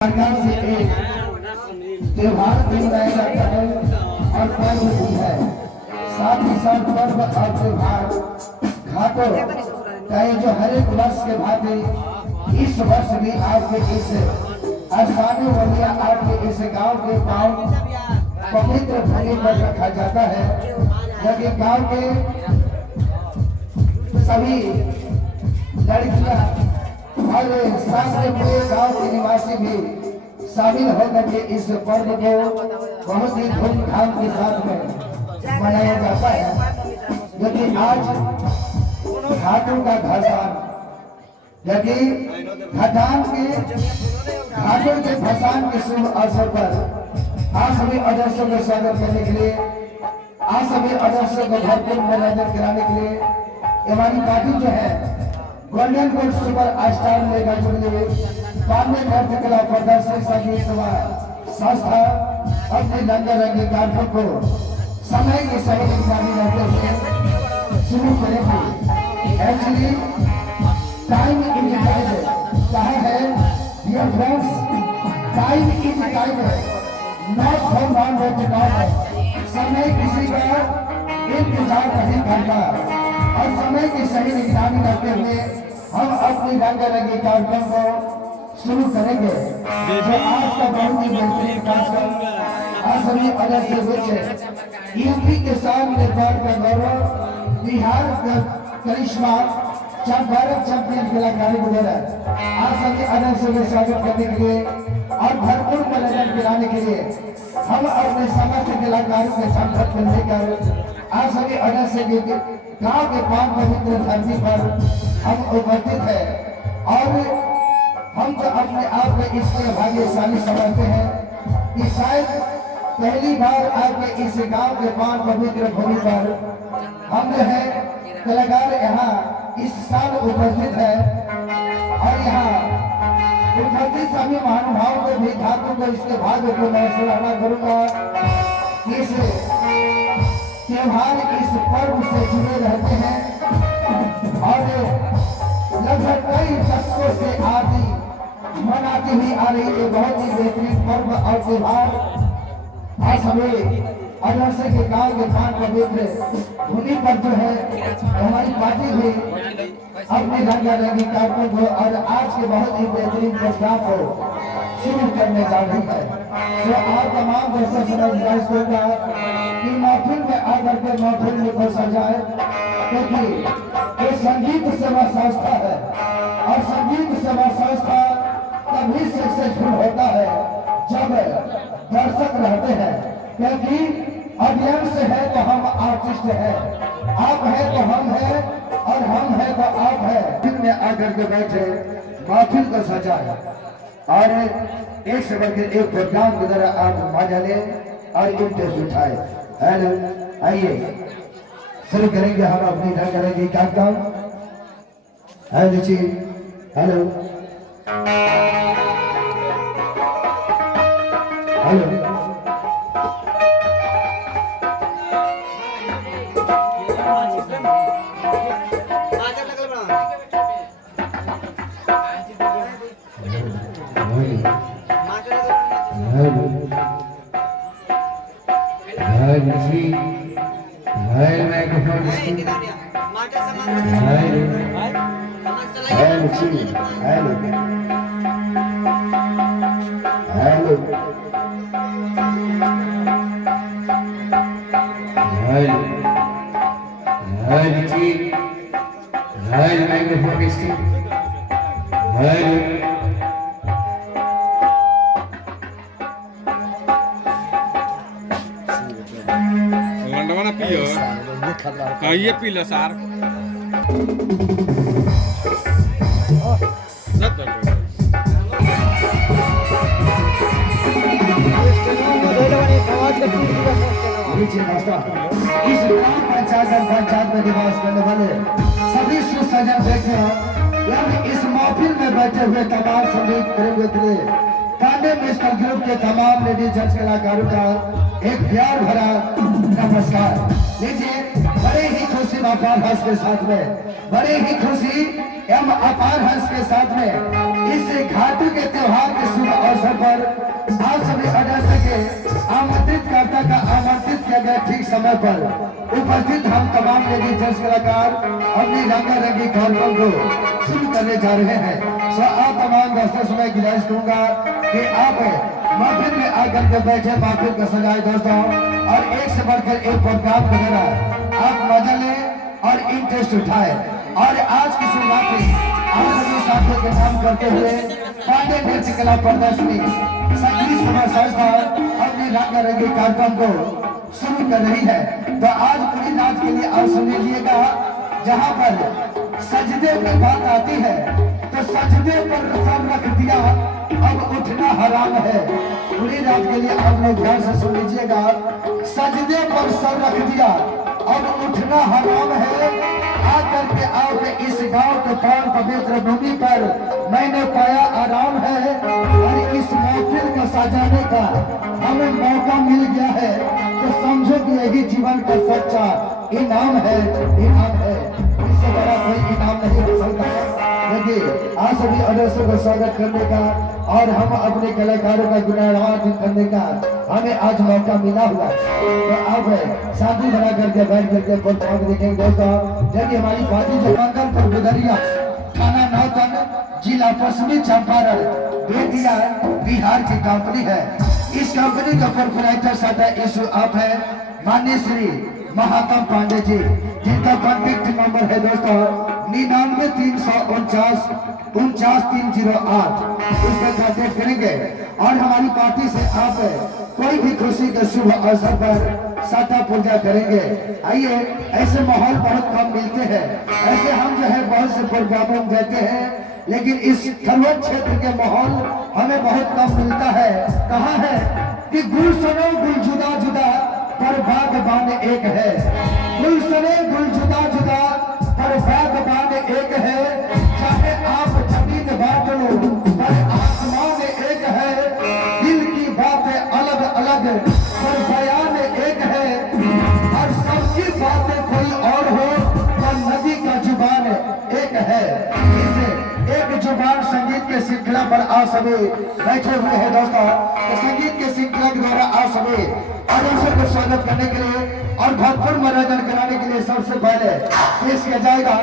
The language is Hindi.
प्रकार से एक त्योहार भी मनाया जाता है और पर्व भी है। साथ ही साथ पर्व और त्योहार घाटों का जो हर एक वर्ष के भांति इस वर्ष भी आपके इस स्थानीय बलिया आपके इस गांव के पवित्र भूमि पर रखा जाता है, जबकि गांव के सभी लड़कियां और सामने पूरे गांव के निवासी भी शामिल होकर के इस पर्व को बहुत ही धूमधाम के साथ में मनाया जाता है। क्योंकि आज घाटों का भसान, यदि घाटों के भसान के शुभ अवसर पर आज सभी अदर्शों का स्वागत करने के लिए, आज सभी अदर्शों को भरपूर मनोरंजन कराने के लिए हमारी पार्टी जो है golden gold super star mega jubilee Pandey नृत्य कला प्रदर्शनी संगीत सभा संस्था अपने रंगारंगी कार्यक्रम को समय के सही निगरानी रहते हुए शुरू करेंगे। एक्चुअली टाइम इंडिकेटेड कहा है dear friends, time indicated not for none wait time. समय किसी का इंतजार नहीं करता और समय की सही निगरानी करते हुए हम अपनी रंगारंगी कार्यक्रम को शुरू करेंगे। जो आज का बहुत ही बेहतरीन कार्यक्रम आज सभी अलग से बच्चे यूपी के साथ नेपाल का गौरव, बिहार का करिश्मा, भारत चैंपियन कलाकारी वगैरह आज सभी अलग से स्वागत करने के लिए और भरपूर मनोरंजन दिलाने के लिए हम अपने समस्त कलाकारों के संघर्ष को लेकर आज सभी अलग से गांव के पांच पवित्र धरती पर हम उपस्थित है और हम तो अपने आप में इसलिए भाग्यशाली समझते हैं कि शायद पहली बार आपके इस गांव के पांच पवित्र भूमि पर हम जो है कलाकार यहाँ इस साल उपस्थित है और यहाँ उपस्थित सभी महानुभावों को भी धातु को इसके भाग्य को मैं सराहना करूंगा। इस त्योहार इस पर्व से जुड़े रहते हैं और लगभग कई दशकों से आदि मनाती हुई आ रही है बहुत ही बेहतरीन पर्व और त्योहार आज हमें अदर्शे के गांव के पांच पवित्र भूमि पर जो है हमारी पार्टी भी अपने रंगारंगी कार्यक्रम को और आज के बहुत ही बेहतरीन प्रोग्राम को शुरू करने जा रही है। तो आप तमाम दर्शक समझदार होगा कि महफिल में आकर के महफिल में बसा जाए, क्योंकि ये संगीत सेवा संस्था है और संगीत सेवा संस्था तभी सक्सेसफुल होता है जब दर्शक रहते हैं, क्योंकि ऑडियंस है तो हम आर्टिस्ट है, आप है तो हम है और हम है तो आप है। दिन में आकर के बैठे महफिल को सजाए और एक से बढ़कर एक प्रोग्राम की तरह आप मजा ले और इंटरेस्ट उठाए। हेलो, आइए शुरू करेंगे हम अपनी रंगारंगी कार्यक्रम। हेलो जी, हेलो हेलो ये पीला सार पंचायत में निवास करने वाले सभी सुसज्जित व्यक्ति इस महफिल में बैठे हुए तमाम संगीत प्रेमियों के लिए पांडे म्यूजिकल ग्रुप के तमाम लेडीज जज कलाकारों का एक प्यार भरा नमस्कार। लीजिए बड़े ही खुशी अपार हर्ष के साथ में, बड़े ही खुशी एवं अपार हर्ष के साथ में इस घाटू के त्योहार के शुभ अवसर पर आप सभी सदस्य के आमंत्रित कर्ता का आमंत्रित किया गया ठीक समय पर उपस्थित हम तमाम लेडीज जज कलाकार अपनी रंगारंगी कार्यक्रम को शुरू करने जा रहे हैं। सो आप तमाम दोस्तों से मैं गुजारिश करूंगा कि आप महफिल में आकर के बैठे, महफिल को सजाए दोस्तों, और एक से बढ़कर एक प्रोग्राम वगैरह आप मजा लें और इंटरेस्ट उठाए। और आज की शुरुआत आप सभी साथियों के नाम करते हुए पांडे नृत्य कला प्रदर्शनी संगीत सभा संस्था अपने रंगारंगी कार्यक्रम को शुरू कर रही है। तो आज पूरी रात के लिए आप सुन लीजिएगा, जहाँ पर सजदे की बात आती है तो सजदे पर सर रख दिया अब उठना हराम है। पूरी रात के लिए आप लोग ध्यान से सुन लीजिएगा, सजदे पर सर रख दिया अब उठना हराम है। आकर के आप इस गांव के पावन पवित्र भूमि पर मैंने पाया आराम है, और इस महफिल को सजाने का हमें मौका मिल गया है। तो समझो कि यही जीवन का सच्चा इनाम है, इनाम है। इससे बड़ा कोई इनाम नहीं हो सकता है। देखिए आप सभी अदर्शों का स्वागत करने का और हम अपने कलाकारों का गुणगान करने का हमें आज मौका मिला हुआ। तो आप शादी बना करके बैठ करके प्रोग्राम देखेंगे दोस्तों। जबकि हमारी पार्टी जो मंगलपुर गुदरिया थाना नौतन जिला पश्चिमी चंपारण बेतिया बिहार की कंपनी है। इस कंपनी का प्रोप्राइटर सदा इशू आप है माननीय श्री महात्मा पांडे जी, जिनका कॉन्टेक्ट नंबर है दोस्तों 99-349-308। इस पर कॉन्टेक्ट करेंगे और हमारी पार्टी से आप कोई भी खुशी के शुभ अवसर पर साटा पूजा करेंगे। आइए, ऐसे माहौल बहुत कम मिलते हैं, ऐसे हम जो है बहुत से प्रोग्रामों में जाते हैं, लेकिन इस खरवट क्षेत्र के माहौल हमें बहुत कम मिलता है। कहा है कि गुल सनो गुल जुदा जुदा पर बागबान एक है, गुल सने गुल जुदा जुदा पर बागबान एक है। चाहे आप जमीन बांट लो पर आसमान एक है, दिल की बातें अलग अलग पर बयान एक है, और सबकी बातें कोई और हो पर नदी का जुबान एक है। इसे एक जुबान संगीत के श्रृंखला पर आप सभी बैठे हुए हैं दोस्तों। तो संगीत के श्रृंखला के द्वारा आप सभी आदर्शों को स्वागत करने के लिए और भरपूर मनोरंजन कराने के लिए सबसे पहले पेश किया जाएगा